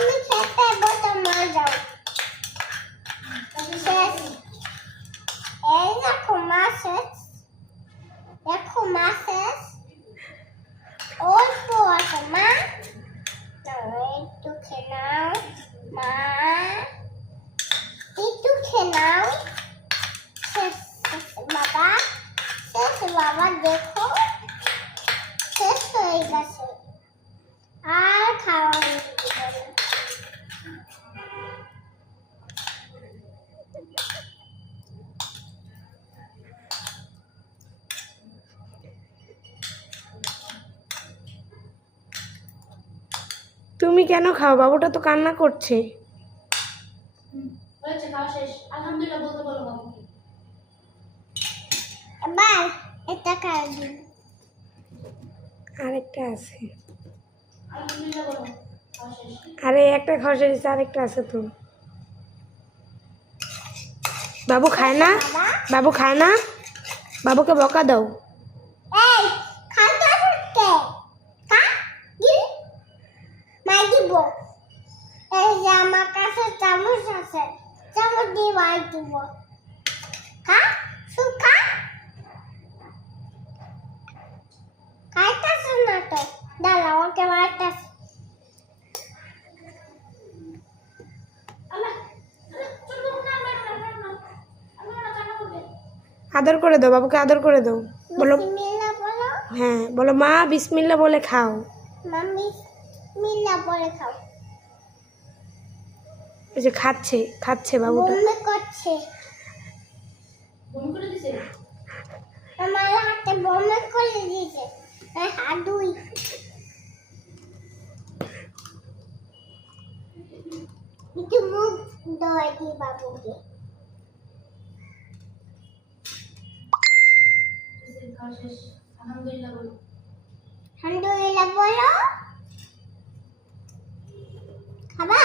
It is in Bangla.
আমি খেতে বসে মরে যাও শেষ এই দেখো মা শেষ অল্প আছে মা একটু খেয়ে নাও মা একটু খেয়ে নাও শেষ বাবা দেখো শেষ হয়ে গেছে আর খাওয়া তুমি কেন খাও? বাবুটা তো কান্না করছে। হয়েছে, খাওয়া শেষ। আলহামদুলিল্লাহ বলতে বলো বাবুকে। এবার এটা খাই দিন আরেকটা আছে। আলহামদুলিল্লাহ বলো, খাওয়া শেষ। আরে একটা খাওয়া শেষ, আরেকটা আছে তো। বাবু খায় না? বাবু খায় না? বাবুকে বকা দাও। এই খাইতে আসতে খা গিল মাই দিব এই যে আমার কাছে চামচ আছে চামচ দিয়ে মাই দিব খা সুখা খাইতেছ না তো দাঁড়াও ওকে মারতেছ আদর করে দাও, বাবুকে আদর করে দাও। বলো বিসমিল্লাহ বলো হ্যাঁ, বলো মা বিসমিল্লাহ বলে খাও। মাম্মি বিসমিল্লাহ বলে খাও এই যে খাচ্ছে বাবুটা। বমি করছে বমি করে দিছে? আমার হাতে বমি করে দিয়েছে হাত দুই একটু মুখ ধোয় দি বাবুকে খাওয়া শেষ। আলহামদুলিল্লাহ বলো। আলহামদুলিল্লাহ বলো খাবা